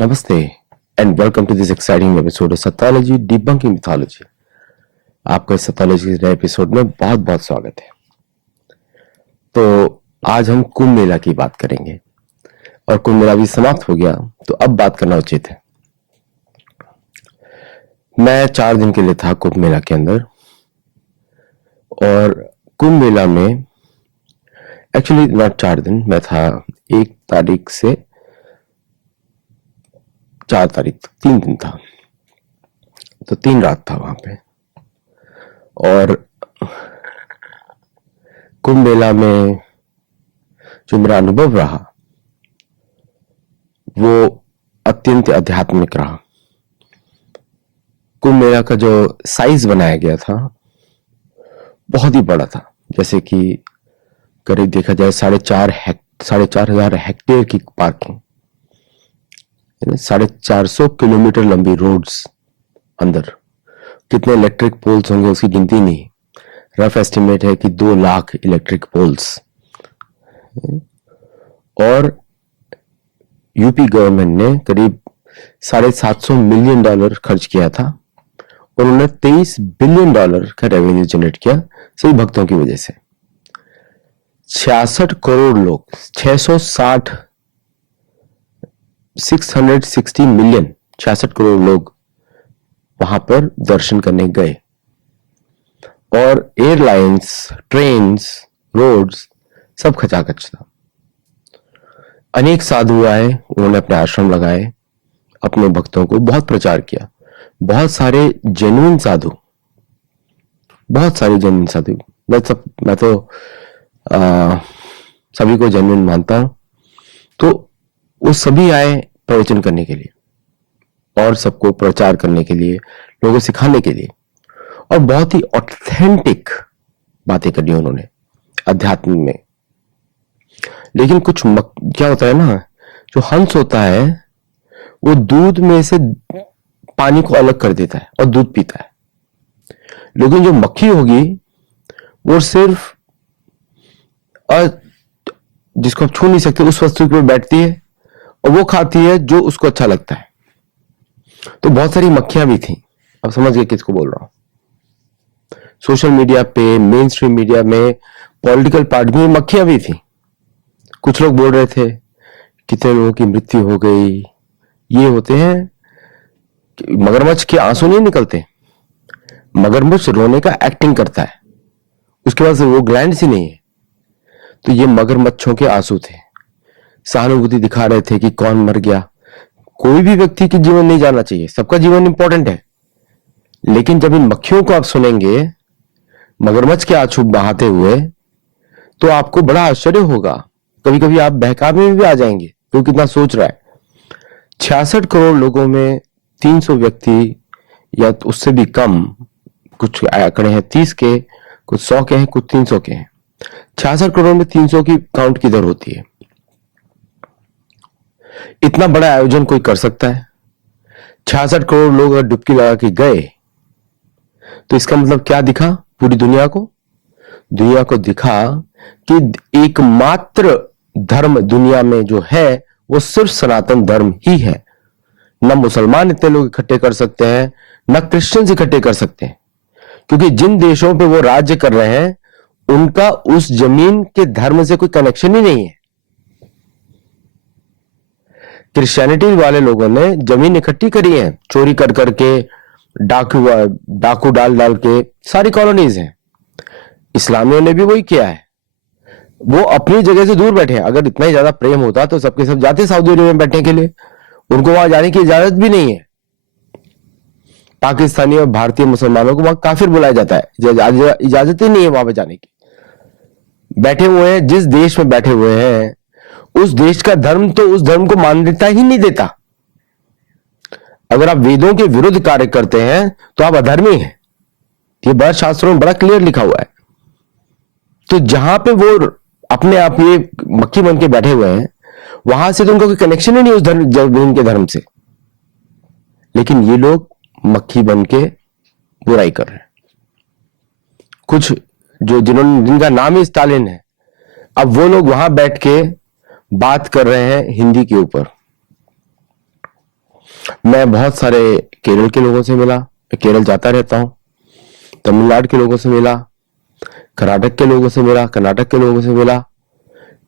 Namaste and welcome to this exciting episode of Satyology Debunking Mythology। आपका इस Satyology के नए एपिसोड में बहुत बहुत स्वागत है। तो आज हम कुंभ मेला की बात करेंगे और कुंभ मेला भी समाप्त हो गया, तो अब बात करना उचित है। मैं 4 दिन के लिए था कुंभ मेला के अंदर और कुंभ मेला में एक्चुअली नॉट 4 दिन, मैं था 1 तारीख से 4 तारीख तक, 3 दिन था, तो 3 रात था वहां पे। और कुंभ मेला में जो मेरा अनुभव रहा वो अत्यंत आध्यात्मिक रहा। कुंभ मेला का जो साइज बनाया गया था बहुत ही बड़ा था, जैसे कि करीब देखा जाए 4,500 हेक्टेयर की पार्किंग, 450 किलोमीटर लंबी रोड्स, अंदर कितने इलेक्ट्रिक पोल्स होंगे उसकी गिनती नहीं। रफ एस्टिमेट है कि 2 लाख इलेक्ट्रिक पोल्स। और यूपी गवर्नमेंट ने करीब $750 मिलियन खर्च किया था और उन्होंने $23 बिलियन का रेवेन्यू जनरेट किया सभी भक्तों की वजह से। 66 करोड़ लोग, 660 मिलियन, 66 करोड़ लोग वहां पर दर्शन करने गए। और एयरलाइंस, ट्रेन्स, रोड्स सब खचाखच था। अनेक साधु आए, उन्होंने अपने आश्रम लगाए, अपने भक्तों को बहुत प्रचार किया। बहुत सारे जेन्युइन साधु, मैं तो सभी को जेन्युइन मानता हूं। तो वो सभी आए प्रवचन करने के लिए और सबको प्रचार करने के लिए, लोगों को सिखाने के लिए, और बहुत ही ऑथेंटिक बातें करी उन्होंने अध्यात्म में। लेकिन कुछ क्या होता है ना, जो हंस होता है वो दूध में से पानी को अलग कर देता है और दूध पीता है, लेकिन जो मक्खी होगी वो सिर्फ जिसको आप छू नहीं सकते उस वस्तु पर बैठती है और वो खाती है जो उसको अच्छा लगता है। तो बहुत सारी मक्खियां भी थी, आप समझ गए किसको बोल रहा हूं। सोशल मीडिया पे, मेन स्ट्रीम मीडिया में, पॉलिटिकल पार्टी में मक्खियां भी थी। कुछ लोग बोल रहे थे कितने लोगों की मृत्यु हो गई। ये होते हैं, मगरमच्छ के आंसू नहीं निकलते, मगरमच्छ रोने का एक्टिंग करता है, उसके पास वो ग्लैंड्स ही नहीं है। तो ये मगरमच्छों के आंसू थे, सहानुभूति दिखा रहे थे कि कौन मर गया। कोई भी व्यक्ति की जीवन नहीं जाना चाहिए, सबका जीवन इंपॉर्टेंट है। लेकिन जब इन मक्खियों को आप सुनेंगे मगरमच्छ के आंसू बहाते हुए, तो आपको बड़ा आश्चर्य होगा। कभी कभी आप बहकावे में भी आ जाएंगे, वो कितना सोच रहा है। 66 करोड़ लोगों में 300 व्यक्ति या उससे भी कम, कुछ आंकड़े हैं 30 के, कुछ 100 के हैं, कुछ 300 के हैं। 66 करोड़ में 300 की काउंट किधर होती है? इतना बड़ा आयोजन कोई कर सकता है? 66 करोड़ लोग अगर डुबकी लगा के गए तो इसका मतलब क्या दिखा पूरी दुनिया को दिखा कि एकमात्र धर्म दुनिया में जो है वो सिर्फ सनातन धर्म ही है। न मुसलमान इतने लोग इकट्ठे कर सकते हैं, न क्रिश्चियंस इकट्ठे कर सकते हैं, क्योंकि जिन देशों पे वो राज्य कर रहे हैं उनका उस जमीन के धर्म से कोई कनेक्शन ही नहीं है। क्रिश्चियनिटी वाले लोगों ने जमीन इकट्ठी करी है, चोरी कर करके, डाकू डाल के, सारी कॉलोनीज हैं। इस्लामियों ने भी वही किया है, वो अपनी जगह से दूर बैठे हैं। अगर इतना ही ज्यादा प्रेम होता तो सबके सब जाते सऊदी अरब में बैठने के लिए, उनको वहां जाने की इजाजत भी नहीं है। पाकिस्तानी और भारतीय मुसलमानों को वहां काफिर बुलाया जाता है, इजाजत ही नहीं है वहां पे जाने की। बैठे हुए हैं जिस देश में बैठे हुए हैं, उस देश का धर्म तो उस धर्म को मान्यता ही नहीं देता। अगर आप वेदों के विरुद्ध कार्य करते हैं तो आप अधर्मी हैं, ये बड़ा शास्त्रों में बड़ा क्लियर लिखा हुआ है। तो जहां पे वो अपने आप ये मक्खी बन के बैठे हुए हैं, वहां से तो उनका कोई कनेक्शन ही नहीं उस जमीन के धर्म से। लेकिन ये लोग मक्खी बन के बुराई कर रहे हैं। कुछ जिनका नाम ही स्टालिन है, अब वो लोग वहां बैठ के बात कर रहे हैं हिंदी के ऊपर। मैं बहुत सारे केरल के लोगों से मिला, मैं केरल जाता रहता हूँ, तमिलनाडु के लोगों से मिला, कर्नाटक के लोगों से मिला, कर्नाटक के लोगों से मिला,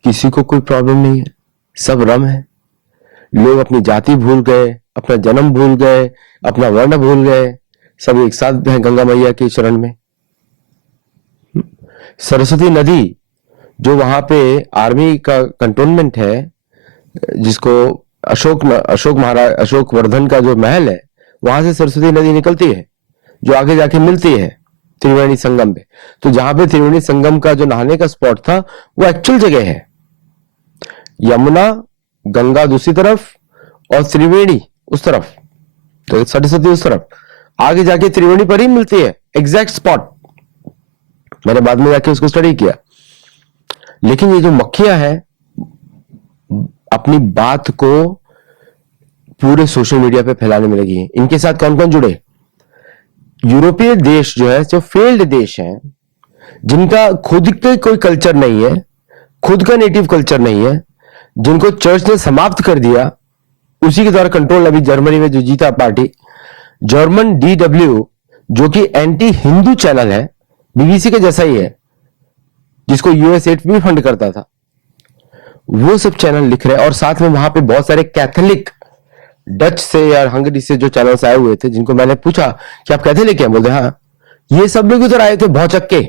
किसी को कोई प्रॉब्लम नहीं है, सब रम है। लोग अपनी जाति भूल गए, अपना जन्म भूल गए, अपना वर्ण भूल गए, सब एक साथ हैं गंगा मैया के चरण में। सरस्वती नदी जो वहां पे आर्मी का कंटोनमेंट है, जिसको अशोक वर्धन का जो महल है, वहां से सरस्वती नदी निकलती है, जो आगे जाके मिलती है त्रिवेणी संगम पे। तो जहां पे त्रिवेणी संगम का जो नहाने का स्पॉट था, वो एक्चुअल जगह है। यमुना, गंगा दूसरी तरफ और त्रिवेणी उस तरफ, तो सरस्वती उस तरफ, आगे जाके त्रिवेणी पर ही मिलती है, एग्जैक्ट स्पॉट। मैंने बाद में जाके उसको स्टडी किया। लेकिन ये जो मक्खियां हैं, अपनी बात को पूरे सोशल मीडिया पे फैलाने में लगी है। इनके साथ कौन कौन जुड़े? यूरोपीय देश जो है, जो फेल्ड देश हैं, जिनका खुद का कोई कल्चर नहीं है, खुद का नेटिव कल्चर नहीं है, जिनको चर्च ने समाप्त कर दिया, उसी के द्वारा कंट्रोल अभी जर्मनी में जो जीता पार्टी, जर्मन DW, जो कि एंटी हिंदू चैनल है, BBC के जैसा ही है, जिसको US8 भी फंड करता था, वो सब चैनल लिख रहे हैं। और साथ में वहां पे बहुत सारे कैथोलिक, डच से या हंगरी से जो चैनल्स आए हुए थे, जिनको मैंने पूछा कि आप कैथोलिक हैं, बोलते हाँ। ये सब लोग उधर आए थे भौचक के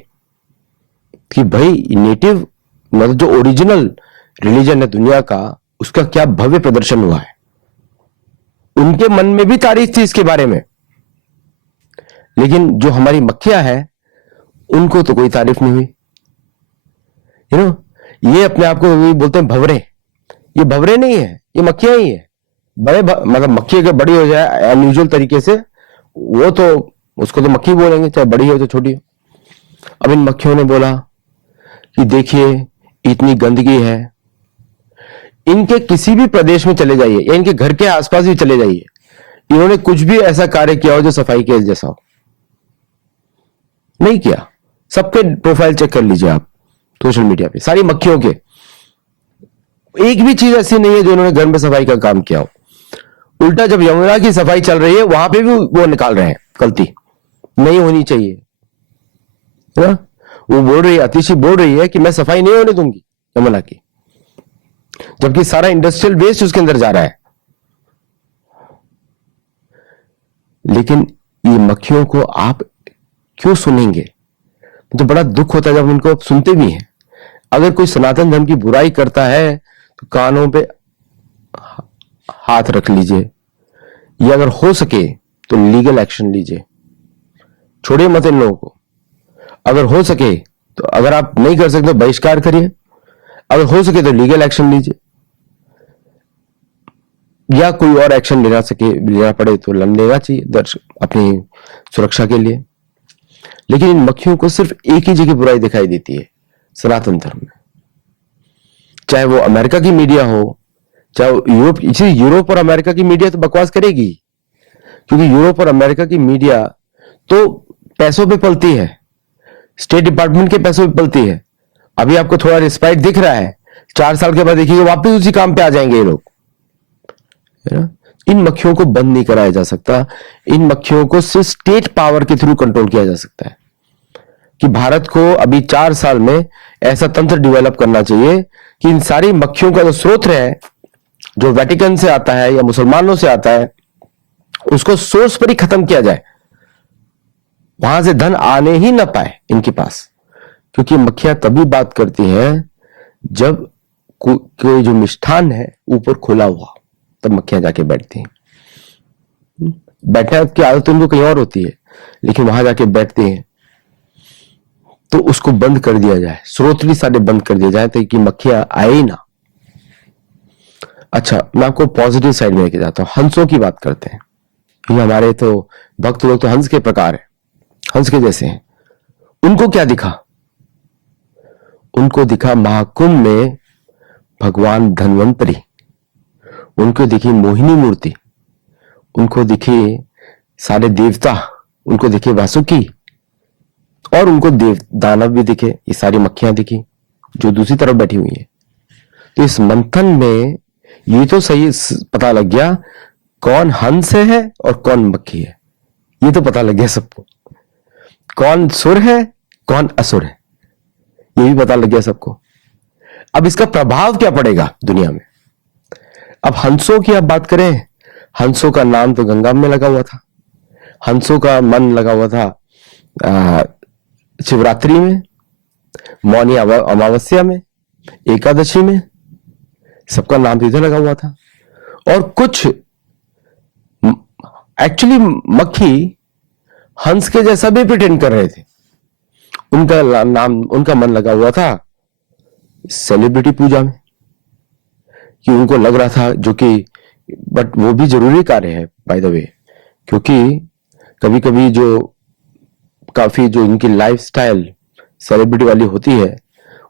कि भाई नेटिव, मतलब जो ओरिजिनल रिलीजन है दुनिया का, उसका क्या भव्य प्रदर्शन हुआ है। उनके मन में भी तारीफ थी इसके बारे में, लेकिन जो हमारी मक्खियां हैं, उनको तो कोई तारीफ नहीं हुई। ये अपने आप को बोलते हैं भंवरे। ये भंवरे नहीं है, ये मक्खियां ही है। मतलब मक्खी अगर बड़ी हो जाए अनयूजुअल तरीके से, वो तो उसको तो मक्खी बोलेंगे, चाहे बड़ी हो चाहे छोटी हो। अब इन मक्खियों ने बोला कि देखिए इतनी गंदगी है, इनके किसी भी प्रदेश में चले जाइए या इनके घर के आसपास भी चले जाइए, इन्होंने कुछ भी ऐसा कार्य किया हो जो सफाई के जैसा हो, नहीं किया। सबके प्रोफाइल चेक कर लीजिए आप सोशल मीडिया पे, सारी मक्खियों के एक भी चीज ऐसी नहीं है जो उन्होंने घर में सफाई का काम किया हो। उल्टा जब यमुना की सफाई चल रही है, वहां पे भी वो निकाल रहे हैं गलती, नहीं होनी चाहिए ना। वो बोल रही है, अतिशी बोल रही है कि मैं सफाई नहीं होने दूंगी यमुना की, जबकि सारा इंडस्ट्रियल वेस्ट उसके अंदर जा रहा है। लेकिन ये मक्खियों को आप क्यों सुनेंगे? तो बड़ा दुख होता है जब उनको सुनते भी हैं। अगर कोई सनातन धर्म की बुराई करता है तो कानों पे हाथ रख लीजिए, या अगर हो सके तो लीगल एक्शन लीजिए, छोड़िए मत इन लोगों को। अगर हो सके तो, अगर आप नहीं कर सकते तो बहिष्कार करिए, अगर हो सके तो लीगल एक्शन लीजिए, या कोई और एक्शन लेना पड़े तो लेना चाहिए अपनी सुरक्षा के लिए। लेकिन इन मक्खियों को सिर्फ एक ही जगह बुराई दिखाई देती है, सनातन धर्म में। चाहे वो अमेरिका की मीडिया हो, चाहे यूरोप, इसी यूरोप और अमेरिका की मीडिया तो बकवास करेगी, क्योंकि यूरोप और अमेरिका की मीडिया तो पैसों पे पलती है, स्टेट डिपार्टमेंट के पैसों पे पलती है। अभी आपको थोड़ा रिस्पाइट दिख रहा है, 4 साल के बाद देखिए वापस उसी काम पे आ जाएंगे ये लोग, है ना। इन मक्खियों को बंद नहीं कराया जा सकता। इन मक्खियों को सिर्फ स्टेट पावर के थ्रू कंट्रोल किया जा सकता है। कि भारत को अभी 4 साल में ऐसा तंत्र डेवलप करना चाहिए कि इन सारी मक्खियों का जो स्रोत है, जो वेटिकन से आता है या मुसलमानों से आता है, उसको सोर्स पर ही खत्म किया जाए, वहां से धन आने ही ना पाए इनके पास। क्योंकि मक्खियां तभी बात करती हैं जब कोई जो मिष्ठान है ऊपर खुला हुआ, तब मक्खियां जाके बैठती हैं। बैठने की आदत उनको कहीं और होती है, लेकिन वहां जाके बैठती हैं। तो उसको बंद कर दिया जाए, स्रोत भी सारे बंद कर दिए जाए, ताकि मक्खियां आए ही ना। अच्छा, मैं आपको पॉजिटिव साइड में लेके जाता हूं। हंसों की बात करते हैं। ये हमारे तो भक्त लोग तो हंस के प्रकार है, हंस के जैसे हैं। उनको क्या दिखा? उनको दिखा महाकुंभ में भगवान धन्वंतरी, उनको दिखी मोहिनी मूर्ति, उनको दिखे सारे देवता, उनको दिखे वासुकी, और उनको देव दानव भी दिखे। ये सारी मक्खियां दिखी जो दूसरी तरफ बैठी हुई है। तो इस मंथन में ये तो सही पता लग गया कौन हंस है और कौन मक्खी है, ये तो पता लग गया सबको। कौन सुर है कौन असुर है, ये भी पता लग गया सबको। अब इसका प्रभाव क्या पड़ेगा दुनिया में। अब हंसों की आप बात करें, हंसों का नाम तो गंगा में लगा हुआ था, हंसों का मन लगा हुआ था शिवरात्रि में, मौनी अमावस्या में, एकादशी में, सबका नाम तो इधर लगा हुआ था। और कुछ एक्चुअली मक्खी हंस के जैसा भी प्रिटेंड कर रहे थे, उनका नाम, उनका मन लगा हुआ था सेलिब्रिटी पूजा में, कि उनको लग रहा था, जो कि बट वो भी जरूरी कार्य है बाय द वे, क्योंकि कभी कभी जो काफी जो इनकी लाइफस्टाइल सेलिब्रिटी वाली होती है,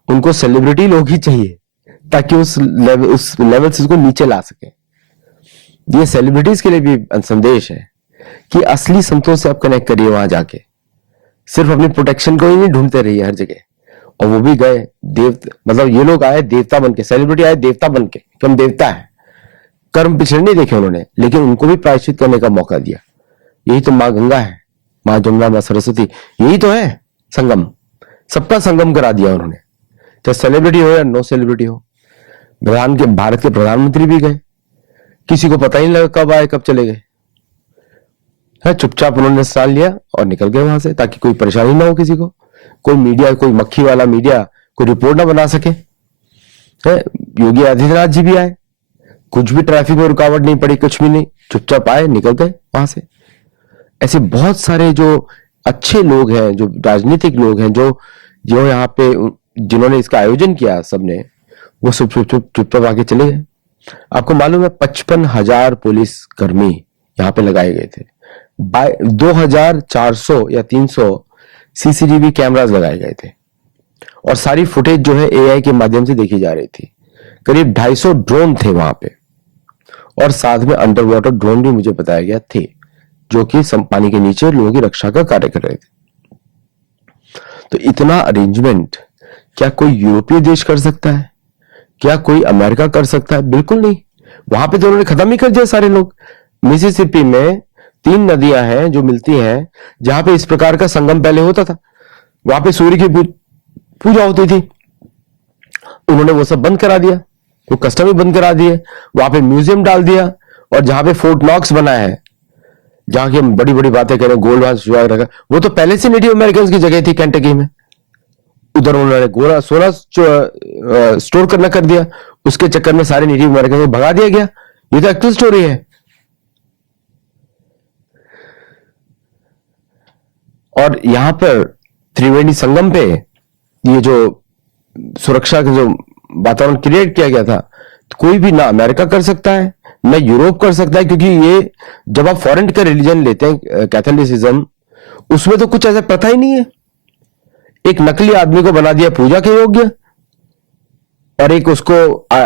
उनको सेलिब्रिटी लोग ही चाहिए ताकि उस लेवल से उसको नीचे ला सके। ये सेलिब्रिटीज के लिए भी संदेश है कि असली संतों से आप कनेक्ट करिए, वहां जाके सिर्फ अपनी प्रोटेक्शन को ही नहीं ढूंढते रहिए हर जगह। और वो भी गए मतलब ये लोग आए देवता बन के, सेलिब्रिटी आए देवता बन के कि हम देवता है। कर्म पिछले नहीं देखे उन्होंने, लेकिन उनको भी प्रायश्चित करने का मौका दिया। यही तो माँ गंगा है, माँ जमुना, माँ सरस्वती, यही तो है संगम। सबका संगम करा दिया उन्होंने, चाहे सेलिब्रिटी हो या नो सेलिब्रिटी हो। भारत के प्रधानमंत्री भी गए, किसी को पता ही नहीं लगा कब आए कब चले गए। है चुपचाप उन्होंने स्नान लिया और निकल गए वहां से, ताकि कोई परेशानी ना हो किसी को, कोई मीडिया, कोई मक्खी वाला मीडिया कोई रिपोर्ट ना बना सके। योगी आदित्यनाथ जी भी आए, कुछ भी ट्रैफिक में रुकावट नहीं पड़ी, कुछ भी नहीं, चुपचाप आए निकल गए वहां से। ऐसे बहुत सारे जो अच्छे लोग हैं, जो राजनीतिक लोग हैं, जो यहाँ पे जिन्होंने इसका आयोजन किया, सबने वो चुपचाप आके चले गए। आपको मालूम है 55,000 पुलिस कर्मी यहाँ पे लगाए गए थे, 2,400 या 300 सीसीटीवी कैमरास लगाए गए थे, और सारी फुटेज जो है एआई के माध्यम से देखी जा रही थी। करीब 250 ड्रोन थे वहां पे, और साथ में अंडर वाटर ड्रोन भी मुझे बताया गया थे, जो कि पानी के नीचे लोगों की रक्षा का कार्य कर रहे थे। तो इतना अरेंजमेंट क्या कोई यूरोपीय देश कर सकता है? क्या कोई अमेरिका कर सकता है? बिल्कुल नहीं। वहां पे तो उन्होंने खत्म ही कर दिया सारे लोग। मिसिसिपी में 3 नदियां हैं जो मिलती हैं, जहां पे इस प्रकार का संगम पहले होता था। वहां पे सूर्य की पूजा होती थी, उन्होंने वो सब बंद करा दिया, वो कस्टम ही बंद करा दिए। वहां पे म्यूजियम डाल दिया, और जहां पे फोर्ट नॉक्स बना है, जहां की हम बड़ी बड़ी बातें करें, गोल्ड रखा, वो तो पहले से नेटिव अमेरिकन की जगह थी केंटकी में। उधर उन्होंने गोरा सोना स्टोर करना कर दिया, उसके चक्कर में सारे नेटिव अमेरिकन को भगा दिया गया। ये तो एक्चुअल स्टोरी है। और यहां पर त्रिवेणी संगम पे ये जो सुरक्षा का जो वातावरण क्रिएट किया गया था, तो कोई भी ना अमेरिका कर सकता है ना यूरोप कर सकता है, क्योंकि ये जब आप फॉरेन का रिलीजन लेते हैं कैथोलिसिज्म, उसमें तो कुछ ऐसा प्रथा ही नहीं है। एक नकली आदमी को बना दिया पूजा के योग्य, और एक उसको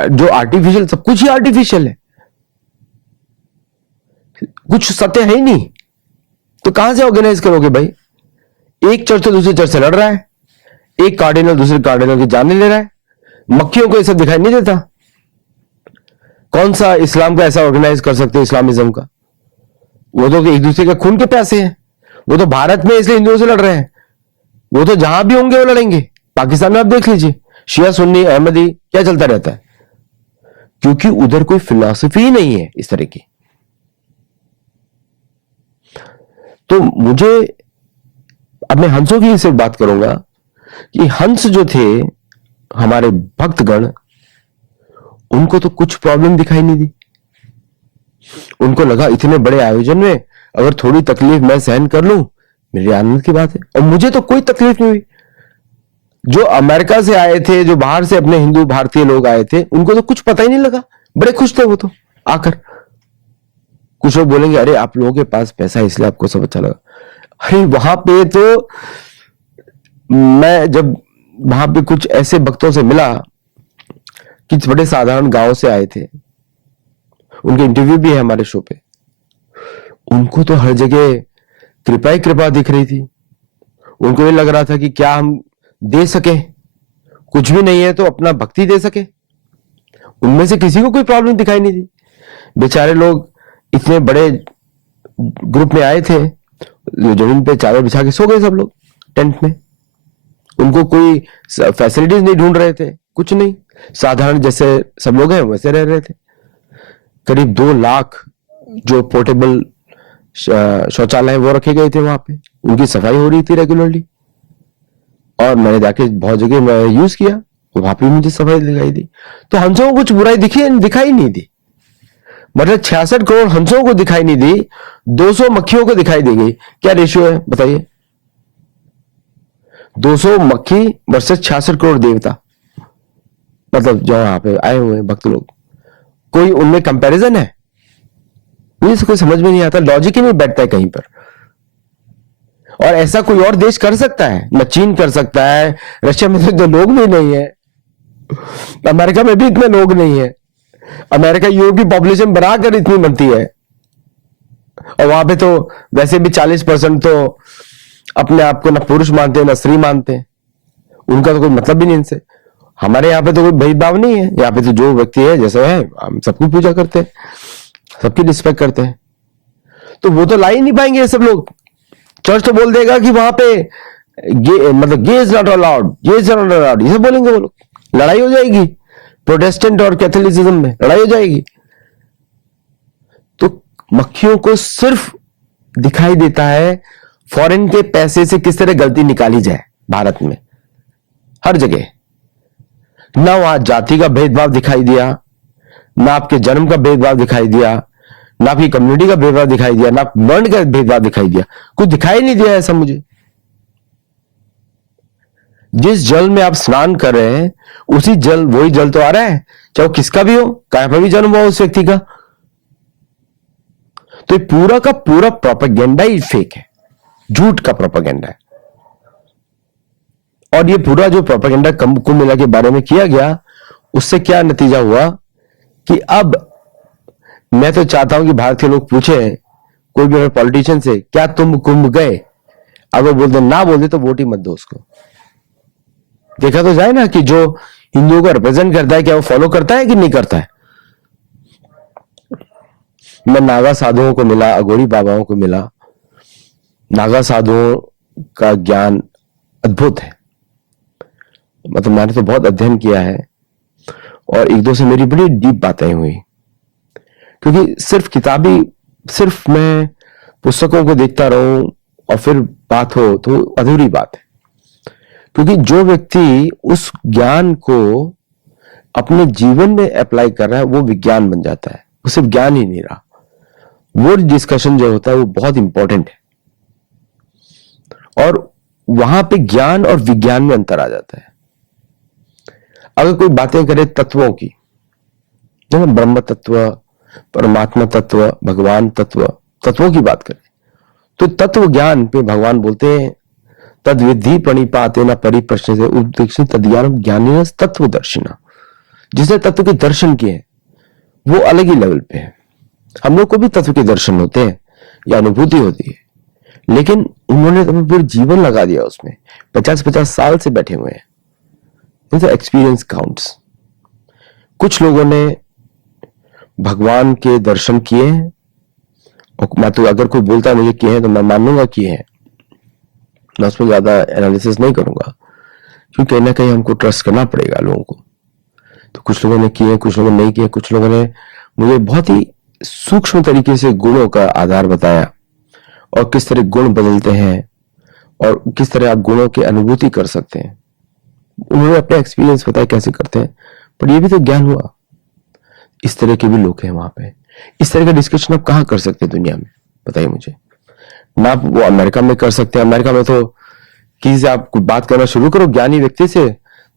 जो आर्टिफिशियल, सब कुछ ही आर्टिफिशियल है, कुछ सत्य है ही नहीं। तो कहां से ऑर्गेनाइज करोगे भाई? एक चर्च तो दूसरे चर्च से लड़ रहा है, एक कार्डिनल दूसरे कार्डिनल की जान ले रहा है। मक्खियों को ये सब दिखाई नहीं देता। कौन सा इस्लाम का ऐसा ऑर्गेनाइज कर सकते हैं इस्लामिज्म का? वो तो एक दूसरे के खून के प्यासे हैं। वो तो भारत में इसलिए हिंदुओं से लड़ रहे हैं, वो तो जहां भी होंगे वो लड़ेंगे। पाकिस्तान में आप देख लीजिए, शिया सुन्नी अहमदी क्या चलता रहता है, क्योंकि उधर कोई फिलॉसफी ही नहीं है इस तरह की। तो मुझे, अब मैं हंसों की सिर्फ बात करूंगा कि हंस जो थे हमारे भक्तगण, उनको तो कुछ प्रॉब्लम दिखाई नहीं दी। उनको लगा इतने बड़े आयोजन में अगर थोड़ी तकलीफ मैं सहन कर लूं, मेरी आनंद की बात है। और मुझे तो कोई तकलीफ नहीं हुई। जो अमेरिका से आए थे, जो बाहर से अपने हिंदू भारतीय लोग आए थे, उनको तो कुछ पता ही नहीं लगा, बड़े खुश थे वो तो आकर। कुछ लोग बोलेंगे अरे आप लोगों के पास पैसा है इसलिए आपको सब अच्छा लगा। अरे वहां पे तो मैं जब वहां पे कुछ ऐसे भक्तों से मिला कि बड़े साधारण गांव से आए थे, उनके इंटरव्यू भी है हमारे शो पे, उनको तो हर जगह कृपा ही कृपा दिख रही थी। उनको ये लग रहा था कि क्या हम दे सके, कुछ भी नहीं है तो अपना भक्ति दे सके। उनमें से किसी को कोई प्रॉब्लम दिखाई नहीं थी। बेचारे लोग इतने बड़े ग्रुप में आए थे, जमीन पे चादर बिछा के सो गए सब लोग टेंट में। उनको कोई फैसिलिटीज नहीं ढूंढ रहे थे, कुछ नहीं, साधारण जैसे सब लोग हैं वैसे रह रहे थे। करीब 2 लाख जो पोर्टेबल शौचालय वो रखे गए थे वहां पे, उनकी सफाई हो रही थी रेगुलरली। और मैंने जाके बहुत जगह मैं यूज किया, वहां पे मुझे सफाई दिखाई दी। तो हंसों को कुछ बुराई दिखाई नहीं दी। मतलब 66 करोड़ हंसों को दिखाई नहीं दी, 200 मक्खियों को दिखाई दी गई। क्या रेशियो है बताइए? 200 मक्खी वर्सेस 66 करोड़ देवता, मतलब जो यहाँ पे आए हुए भक्त लोग, कोई उनमें कंपैरिजन है? मुझे कोई समझ में नहीं आता, लॉजिक ही नहीं बैठता है कहीं पर। और ऐसा कोई और देश कर सकता है? न चीन कर सकता है, रशिया में तो लोग भी नहीं है, अमेरिका में भी इतने लोग नहीं है। अमेरिका यूरोप की पॉपुलेशन बढ़ाकर इतनी बनती है, और वहां पे तो वैसे भी 40% तो अपने आप को ना पुरुष मानते हैं ना स्त्री मानते हैं, उनका तो कोई मतलब भी नहीं इनसे। हमारे यहाँ पे तो कोई भेदभाव नहीं है, यहाँ पे तो जो व्यक्ति है जैसा है हम सबकी पूजा करते हैं, सबकी रिस्पेक्ट करते हैं। तो वो तो ला ही नहीं पाएंगे ये सब लोग। चर्च तो बोल देगा कि वहां पे मतलब gay is not allowed, gay is not allowed, ये सब बोलेंगे वो लोग, लड़ाई हो जाएगी। प्रोटेस्टेंट और कैथोलिसिज्म में लड़ाई हो जाएगी। तो मक्खियों को सिर्फ दिखाई देता है फॉरेन के पैसे से किस तरह गलती निकाली जाए भारत में, हर जगह। ना वहां जाति का भेदभाव दिखाई दिया, ना आपके जन्म का भेदभाव दिखाई दिया, ना आपकी कम्युनिटी का भेदभाव दिखाई दिया, ना वर्ण का भेदभाव दिखाई दिया, कुछ दिखाई नहीं दिया ऐसा मुझे। जिस जल में आप स्नान कर रहे हैं उसी जल, वही जल तो आ रहा है, चाहे वो किसका भी हो, कहां पर भी जन्म हुआ उस व्यक्ति का। तो ये पूरा का पूरा प्रोपेगेंडा ही फेक है, झूठ का प्रोपेगेंडा है। और ये पूरा जो प्रोपेगेंडा कुंभ मेला के बारे में किया गया, उससे क्या नतीजा हुआ कि अब मैं तो चाहता हूं कि भारत के लोग पूछे कोई भी पॉलिटिशियन से, क्या तुम कुंभ गए? अगर बोल दे ना बोल दे तो वोट ही मत दो उसको। देखा तो जाए ना कि जो हिंदुओं को रिप्रेजेंट करता है क्या वो फॉलो करता है कि नहीं करता है। मैं नागा साधुओं को मिला, अघोरी बाबाओं को मिला। नागा साधुओं का ज्ञान अद्भुत है, मतलब मैंने तो बहुत अध्ययन किया है, और एक दो से मेरी बड़ी डीप बातें हुई। क्योंकि सिर्फ मैं पुस्तकों को देखता रहूं और फिर बात हो तो अधूरी बात है। क्योंकि जो व्यक्ति उस ज्ञान को अपने जीवन में अप्लाई कर रहा है वो विज्ञान बन जाता है, वो सिर्फ ज्ञान ही नहीं रहा। वो डिस्कशन जो होता है वो बहुत इंपॉर्टेंट है, और वहां पे ज्ञान और विज्ञान में अंतर आ जाता है। अगर कोई बातें करे तत्वों की, जैसे ब्रह्म तत्व, परमात्मा तत्व, भगवान तत्व, तत्वों की बात करें तो तत्व ज्ञान पे भगवान बोलते हैं तद विधि प्रणिपाते न परिप्रश्न से उपदेश तद्ज्ञान ज्ञानी तत्वदर्शिना। जिसने तत्व के दर्शन किए वो अलग ही लेवल पे है। हम लोग को भी तत्व के दर्शन होते हैं या अनुभूति होती है, लेकिन उन्होंने तो पूरा जीवन लगा दिया उसमें, 50-50 साल से बैठे हुए हैं। Experience counts. कुछ लोगों ने भगवान के दर्शन किए हैं, और मैं तो अगर कोई बोलता है मुझे किए हैं तो मैं मानूंगा किए हैं, मैं उसमें ज्यादा एनालिसिस नहीं करूंगा, क्योंकि कहीं ना कहीं हमको ट्रस्ट करना पड़ेगा लोगों को। तो कुछ लोगों ने किए, कुछ लोगों ने नहीं किए। कुछ लोगों ने मुझे बहुत ही सूक्ष्म तरीके से गुणों का आधार बताया, और किस तरह गुण बदलते हैं और किस तरह आप गुणों की अनुभूति कर सकते हैं। उन्होंने अपना एक्सपीरियंस बताया कैसे करते हैं, पर ये भी तो ज्ञान हुआ। इस तरह के भी लोग हैं वहां पे। इस तरह का डिस्कशन आप कहाँ कर सकते हैं दुनिया में, बताइए मुझे। ना आप वो अमेरिका में कर सकते हैं। अमेरिका में तो किसी से आप बात करना शुरू करो ज्ञानी व्यक्ति से,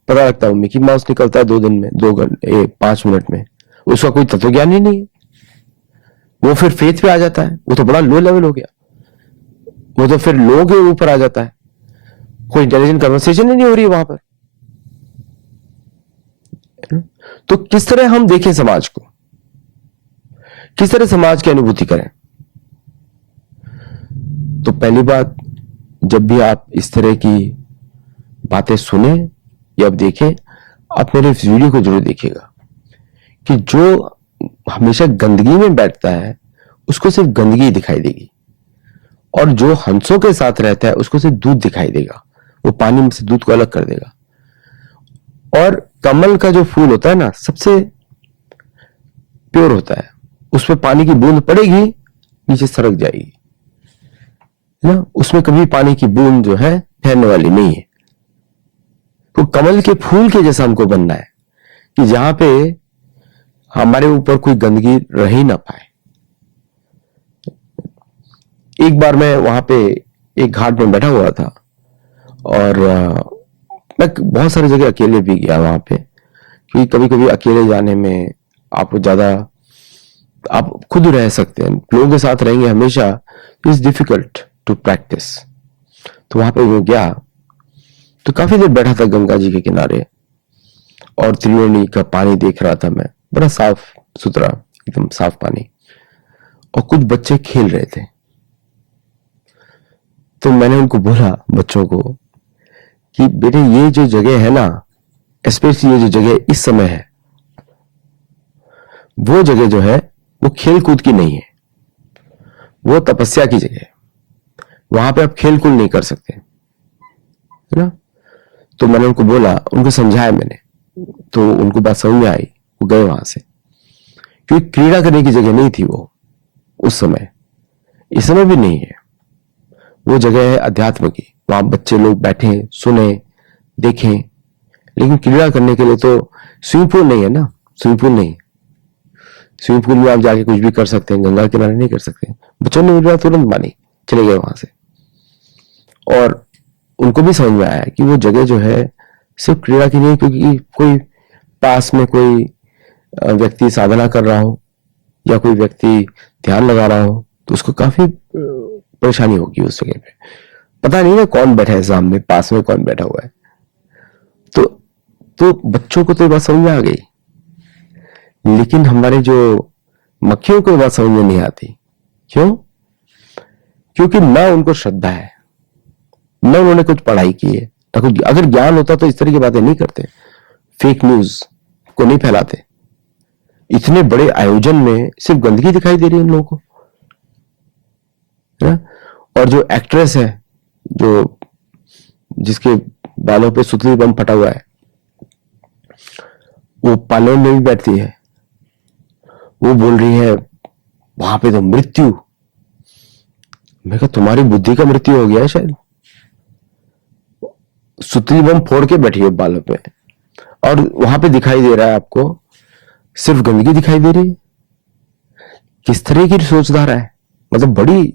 पता लगता है मिकी माउस निकलता है 2 दिन में, 2 घंटे 5 मिनट में। उसका कोई तत्व ज्ञान ही नहीं है, वो फिर फेथ पे आ जाता है। वो तो बड़ा लो लेवल हो गया, वो तो फिर लोगों के ऊपर आ जाता है। कोई इंटेलिजेंट कन्वर्सेशन ही नहीं हो रही है वहां पर। तो किस तरह हम देखें समाज को, किस तरह समाज की अनुभूति करें? तो पहली बात, जब भी आप इस तरह की बातें सुने या आप देखें, आप मेरे इस वीडियो को जरूर देखिएगा। कि जो हमेशा गंदगी में बैठता है उसको सिर्फ गंदगी दिखाई देगी, और जो हंसों के साथ रहता है उसको सिर्फ दूध दिखाई देगा, वो पानी में से दूध को अलग कर देगा। और कमल का जो फूल होता है ना, सबसे प्योर होता है, उसमें पानी की बूंद पड़ेगी, नीचे सरक जाएगी ना, उसमें कभी पानी की बूंद जो है ठहरने वाली नहीं है। तो कमल के फूल के जैसा हमको बनना है कि जहां पे हमारे ऊपर कोई गंदगी रह ही ना पाए। एक बार मैं वहां पे एक घाट में बैठा हुआ था, और मैं बहुत सारी जगह अकेले भी गया वहां पे, क्योंकि कभी कभी अकेले जाने में आप ज्यादा आप खुद रह सकते हैं, लोगों के साथ रहेंगे हमेशा, इज डिफिकल्ट टू प्रैक्टिस। तो वहां पे मैं गया तो काफी देर बैठा था गंगा जी के किनारे, और त्रिवेणी का पानी देख रहा था मैं, बड़ा साफ सुथरा, एकदम साफ पानी, और कुछ बच्चे खेल रहे थे। तो मैंने उनको बोला, बच्चों को, कि बेटे ये जो जगह है ना, स्पेशली ये जो जगह इस समय है, वो जगह जो है वो खेल कूद की नहीं है, वो तपस्या की जगह है, वहां पे आप खेल कूद नहीं कर सकते, है ना। तो मैंने उनको बोला, उनको समझाया मैंने, तो उनको बात समझ में आई, वो गए वहां से, क्योंकि क्रीड़ा करने की जगह नहीं थी वो उस समय, इस समय भी नहीं है। वो जगह है अध्यात्म की, वहां बच्चे लोग बैठे सुने देखें, लेकिन क्रीड़ा करने के लिए तो स्विमिंग पूल नहीं है ना, स्विमिंग पूल नहीं, स्विमिंग पूल में आप जाके कुछ भी कर सकते हैं, गंगा किनारे नहीं कर सकते। बच्चों ने मिल तुरंत मानी, चले गए वहां से, और उनको भी समझ में आया कि वो जगह जो है सिर्फ क्रीड़ा की नहीं, क्योंकि कोई पास में कोई व्यक्ति साधना कर रहा हो या कोई व्यक्ति ध्यान लगा रहा हो, तो उसको काफी परेशानी होगी उस जगह पे, पता नहीं ना कौन बैठा है सामने, पास में कौन बैठा हुआ है। तो बच्चों को तो ये बात समझ में आ गई, लेकिन हमारे जो मक्खियों को ये बात समझ में नहीं आती। क्यों? क्योंकि ना उनको श्रद्धा है, न उन्होंने कुछ पढ़ाई की है, ना कुछ, अगर ज्ञान होता तो इस तरह की बातें नहीं करते, फेक न्यूज को नहीं फैलाते। इतने बड़े आयोजन में सिर्फ गंदगी दिखाई दे रही है इन लोगों को, है? और जो एक्ट्रेस है, जो जिसके बालों पे सुतली बम फटा हुआ है, वो पार्लियामेंट में भी बैठती है, वो बोल रही है वहां पे तो मृत्यु। मैं कहा तुम्हारी बुद्धि का मृत्यु हो गया है शायद, सुतली बम फोड़ के बैठी है बालों पे, और वहां पे दिखाई दे रहा है आपको सिर्फ गंदगी दिखाई दे रही है। किस तरह की सोचधारा है, मतलब बड़ी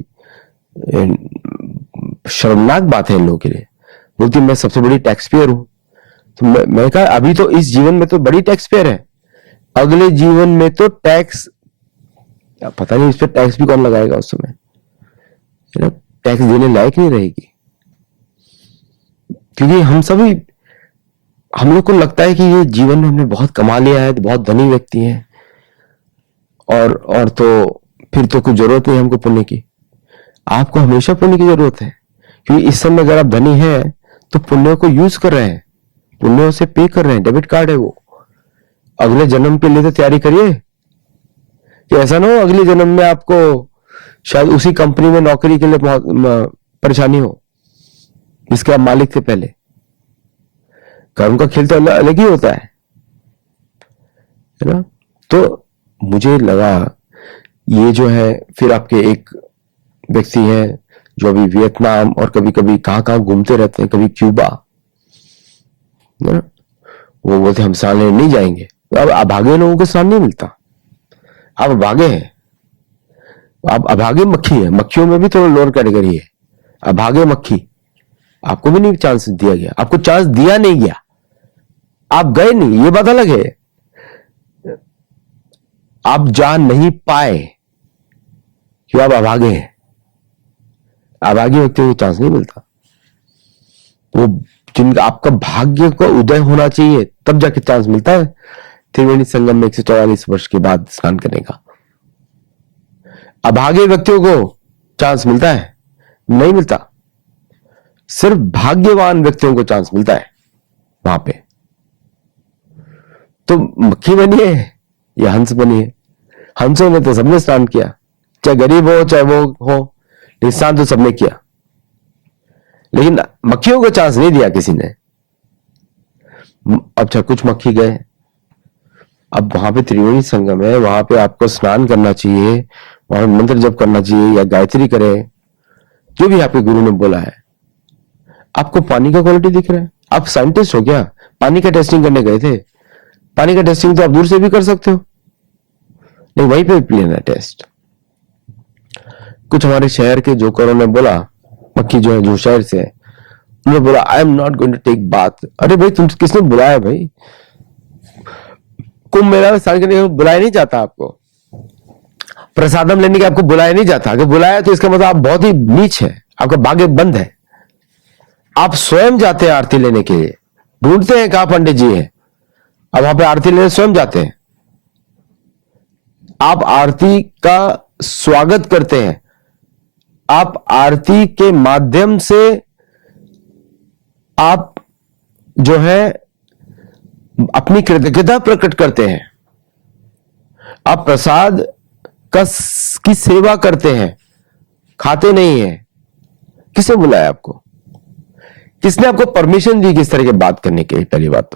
शर्मनाक बात है इन लोगों के लिए। बोलती मैं सबसे बड़ी टैक्स पेयर हूं, तो मैं कहा अभी तो इस जीवन में तो बड़ी टैक्स पेयर है, अगले जीवन में तो टैक्स, पता नहीं इस पर टैक्स भी कौन लगाएगा उस समय, टैक्स देने लायक नहीं रहेगी। क्योंकि हम लोग को लगता है कि ये जीवन में हमने बहुत कमा लिया है, तो बहुत धनी व्यक्ति हैं, और तो फिर तो कुछ जरूरत नहीं हमको पुण्य की। आपको हमेशा पुण्य की जरूरत है, क्योंकि इस समय अगर आप धनी हैं तो पुण्य को यूज कर रहे हैं, पुण्यों से पे कर रहे हैं, डेबिट कार्ड है वो। अगले जन्म के लिए तो तैयारी करिए, कि ऐसा ना हो अगले जन्म में आपको शायद उसी कंपनी में नौकरी के लिए बहुत परेशानी हो जिसके आप मालिक थे पहले। कर्म का खेल तो अलग ही होता है ना। तो मुझे लगा ये जो है, फिर आपके एक व्यक्ति है जो अभी वियतनाम और कभी कभी कहां घूमते रहते हैं, कभी क्यूबा ना, वो बोलते हम सामने नहीं जाएंगे। तो अब अभागे लोगों को स्थान नहीं मिलता, आप अभागे हैं, आप अभागे मक्खी है, मक्खियों में भी थोड़ा लोअर कैटेगरी है, अभागे मक्खी, आपको भी नहीं चांस दिया गया, आपको चांस दिया नहीं गया, आप गए नहीं, ये बात अलग है, आप जा नहीं पाए क्यों, आप अभागे हैं। अभागे व्यक्तियों को चांस नहीं मिलता, वो जिनका आपका भाग्य का उदय होना चाहिए तब जाके चांस मिलता है त्रिवेणी संगम में 144 वर्ष के बाद स्नान करने का। अभागे व्यक्तियों को चांस मिलता है? नहीं मिलता, सिर्फ भाग्यवान व्यक्तियों को चांस मिलता है वहां पे। तो मक्खी बनिए या हंस बनिए, हंसों ने तो सबने स्नान किया, चाहे गरीब हो चाहे वो हो, नुकसान तो सबने किया, लेकिन मक्खियों को चांस नहीं दिया किसी ने। अच्छा, कुछ मक्खी गए, अब वहां पे त्रिवेणी संगम है, वहां पे आपको स्नान करना चाहिए, वहां मंत्र जप करना चाहिए या गायत्री करे, जो भी आपके गुरु ने बोला है। आपको पानी का क्वालिटी दिख रहा है, आप साइंटिस्ट हो क्या? पानी का टेस्टिंग करने गए थे? पानी का टेस्टिंग तो आप दूर से भी कर सकते हो, नहीं वहीं पे लेना टेस्ट। कुछ हमारे शहर के जोकरों ने बोला, मक्खी जो है जो शहर से है, उन्होंने बोला I am not going to take bath. अरे भाई, तुम किसने बुलाया भाई? कुंभ मेला में स्नान करने बुलाया नहीं जाता आपको, प्रसादम लेने के आपको बुलाया नहीं जाता। अगर बुलाया तो इसका मतलब आप बहुत ही नीच है, आपका भाग्य बंद है। आप स्वयं जाते हैं आरती लेने के लिए, ढूंढते हैं कहां पंडित जी हैं, अब वहां पे आरती लेने स्वयं जाते हैं। आप आरती का स्वागत करते हैं, आप आरती के माध्यम से आप जो है अपनी कृतज्ञता प्रकट करते हैं, आप प्रसाद की सेवा करते हैं, खाते नहीं है। किसने बुलाया आपको? किसने आपको परमिशन दी किस तरह की बात करने की? पहली बात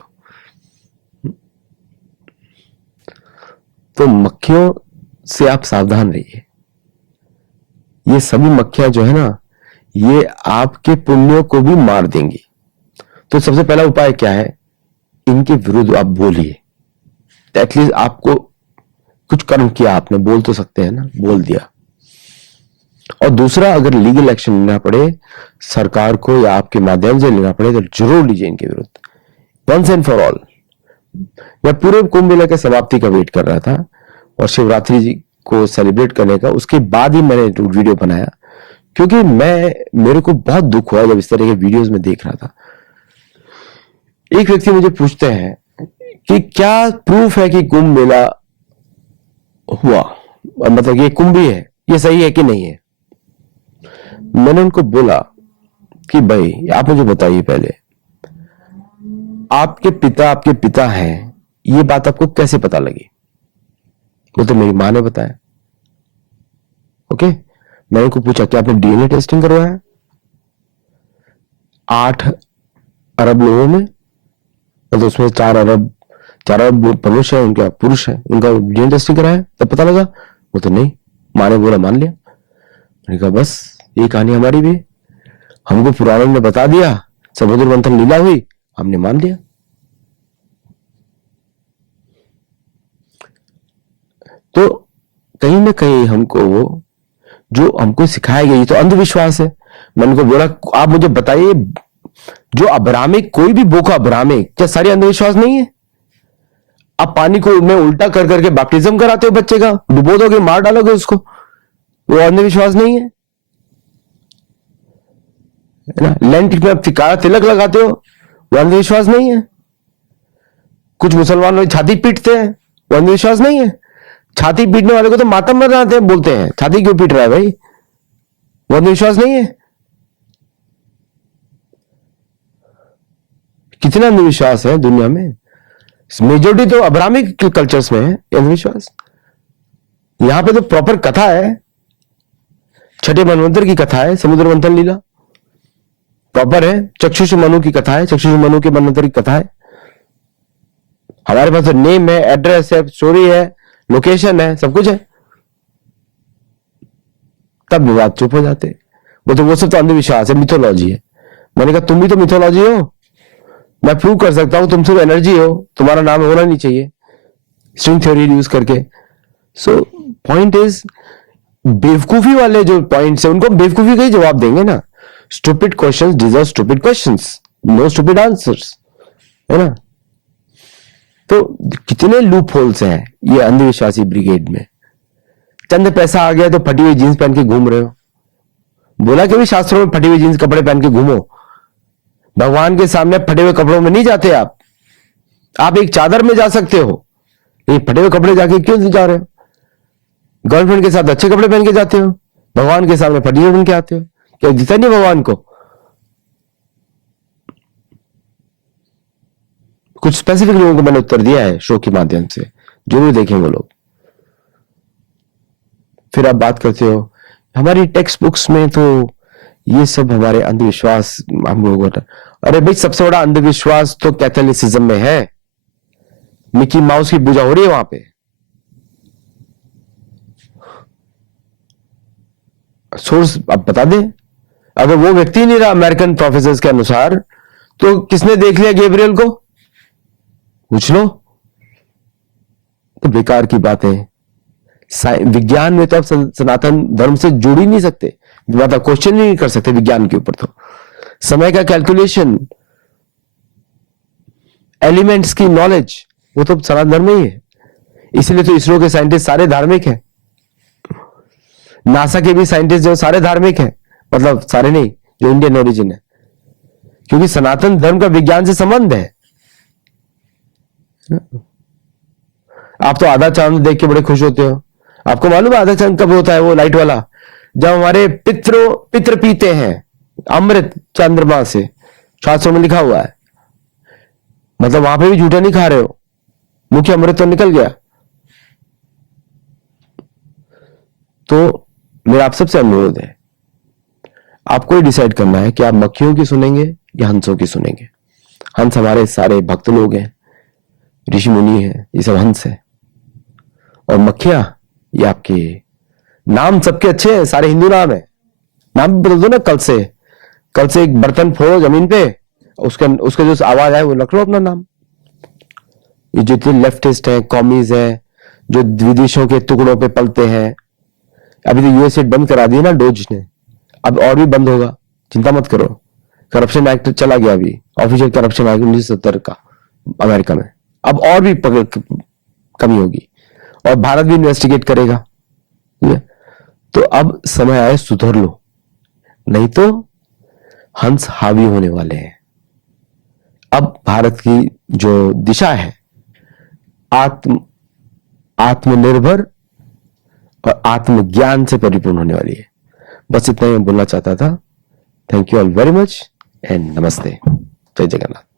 तो मक्खियों से आप सावधान रहिए। ये सभी मक्खियां जो है ना, ये आपके पुण्यों को भी मार देंगी। तो सबसे पहला उपाय क्या है? इनके विरुद्ध आप बोलिए, एटलीस्ट आपको कुछ कर्म किया, आपने बोल तो सकते हैं ना, बोल दिया। और दूसरा, अगर लीगल एक्शन लेना पड़े सरकार को या आपके माध्यम से लेना पड़े तो जरूर लीजिए इनके विरुद्ध, वंस एंड फॉर ऑल। मैं पूरे कुंभ मेला के समाप्ति का वेट कर रहा था और शिवरात्रि जी को सेलिब्रेट करने का, उसके बाद ही मैंने वीडियो बनाया, क्योंकि मेरे को बहुत दुख हुआ जब इस तरह के वीडियोस में देख रहा था। एक व्यक्ति मुझे पूछते हैं कि क्या प्रूफ है कि कुंभ मेला हुआ, मतलब ये कुंभ ही है, ये सही है कि नहीं है? मैंने उनको बोला कि भाई आप मुझे बताइए पहले, आपके पिता हैं, ये बात आपको कैसे पता लगी? बोलते मेरी मां ने बताया। ओके, मैंने उनको पूछा क्या आपने डीएनए टेस्टिंग करवाया? 8 अरब लोगों में, तो उसमें 4 अरब पुरुष है, उनका पुरुष है, उनका डीएनए टेस्टिंग कराया, तब पता लगा? वो तो नहीं, मां ने बोला मान लिया। मैंने कहा बस ये कहानी हमारी भी, हमको पुराणों ने बता दिया, समुद्र मंथन लीला हुई, हमने मान लिया। तो कहीं ना कहीं हमको जो हमको सिखाया गया, ये तो अंधविश्वास है। मैंने उनको बोला आप मुझे बताइए, जो अब्राहमिक, कोई भी बुक अब्राहमिक, क्या सारी अंधविश्वास नहीं है? आप पानी को में उल्टा कर करके बैप्टिज्म कराते हो बच्चे का, डुबो दोगे, मार डालोगे उसको, वो अंधविश्वास नहीं है? ना, लेंट में आप काला तिलक लगाते हो, वो अंधविश्वास नहीं है? कुछ मुसलमान लोग छाती पीटते हैं, वो अंधविश्वास नहीं है? छाती पीटने वाले को तो मातम बनाते हैं, बोलते हैं छाती क्यों पीट रहा है भाई, वो अंधविश्वास नहीं है? कितना अंधविश्वास है दुनिया में, मेजोरिटी तो अब्राहमिक कल्चर्स में है अंधविश्वास। यहां पे तो प्रॉपर कथा है, छठे मनवंतर की कथा है, समुद्र मंथन लीला प्रॉपर है, चक्षुष मनु की कथा है, चक्षुष मनु के मनवंतर की कथा है। हमारे पास तो नेम है, एड्रेस है, स्टोरी है, लोकेशन है, सब कुछ है। तब विवाद चुप हो जाते, वो सब तो अंधविश्वास है, मिथोलॉजी है। मैंने कहा तुम भी तो मिथोलॉजी हो, मैं प्रूव कर सकता हूं तुम सिर्फ एनर्जी हो, तुम्हारा नाम होना नहीं चाहिए स्ट्रिंग थ्योरी यूज करके। सो पॉइंट इज, बेवकूफी वाले जो पॉइंट्स है उनको बेवकूफी का ही जवाब देंगे ना। Stupid questions deserve stupid questions, no stupid answers, है ना? तो कितने लूप होल्स हैं ये अंधविश्वासी ब्रिगेड में। चंद पैसा आ गया तो फटी हुई जींस पहन के घूम रहे हो, बोला कि भी शास्त्रों में फटी हुई जींस कपड़े पहन के घूमो, भगवान के सामने फटे हुए कपड़ों में नहीं जाते आप एक चादर में जा सकते हो, ये फटे हुए कपड़े जाके क्यों जा रहे हो? गर्लफ्रेंड के साथ अच्छे कपड़े पहन के जाते हो, भगवान के सामने फटी हुई पहन के आते हो, क्या दिखता नहीं भगवान को? कुछ स्पेसिफिक लोगों को मैंने उत्तर दिया है शो के माध्यम से, जरूर देखें वो लोग। फिर आप बात करते हो हमारी टेक्स्ट बुक्स में तो ये सब हमारे अंधविश्वास हम लोगों का। अरे भाई, सबसे बड़ा अंधविश्वास तो कैथोलिसिज्म में है। मिकी माउस की पूजा हो रही है वहां पे। सोर्स आप बता दें। अगर वो व्यक्ति नहीं रहा अमेरिकन प्रोफेसर के अनुसार, तो किसने देख लिया गैब्रियल को? पूछ लो। तो बेकार की बातें। विज्ञान में तो आप सनातन धर्म से जुड़ ही नहीं सकते, मतलब क्वेश्चन ही नहीं कर सकते विज्ञान के ऊपर। तो समय का कैलकुलेशन, एलिमेंट्स की नॉलेज, वो तो सनातन धर्म में ही है। इसलिए तो इसरो के साइंटिस्ट सारे धार्मिक हैं, नासा के भी साइंटिस्ट जो सारे धार्मिक हैं, मतलब सारे नहीं, जो इंडियन ओरिजिन है, क्योंकि सनातन धर्म का विज्ञान से संबंध है। आप तो आधा चांद देख के बड़े खुश होते हो। आपको मालूम है आधा चांद कब होता है? वो लाइट वाला, जब हमारे पित्र पीते हैं अमृत चंद्रमा से। शास्त्रों में लिखा हुआ है। मतलब वहां पे भी झूठा नहीं खा रहे हो, मुख्य अमृत तो निकल गया। तो मेरा आप सबसे अनुरोध है, आपको ही डिसाइड करना है कि आप मक्खियों की सुनेंगे या हंसों की सुनेंगे। हंस हमारे सारे भक्त लोग हैं, ऋषि मुनि हैं, ये सब हंस है। और मक्खियां ये आपके नाम सबके अच्छे हैं, सारे हिंदू नाम है। नाम भी बदल दो ना। कल से एक बर्तन फोड़ो जमीन पे, उसका जो आवाज है वो रख लो अपना नाम। ये जितने लेफ्टिस्ट हैं, कॉमीज हैं, जो विदेशों के टुकड़ों पे पलते हैं, अभी तो यूएसए बंद करा दिया ना डोज ने, अब और भी बंद होगा, चिंता मत करो। करप्शन एक्ट चला गया अभी, ऑफिशियल करप्शन एक्ट 1970 का अमेरिका में, अब और भी कमी होगी, और भारत भी इन्वेस्टिगेट करेगा। तो अब समय आए सुधर लो, नहीं तो हंस हावी होने वाले हैं। अब भारत की जो दिशा है आत्मनिर्भर और आत्मज्ञान से परिपूर्ण होने वाली है। बस इतना ही मैं बोलना चाहता था। Thank you all very much and नमस्ते। जय जगन्नाथ।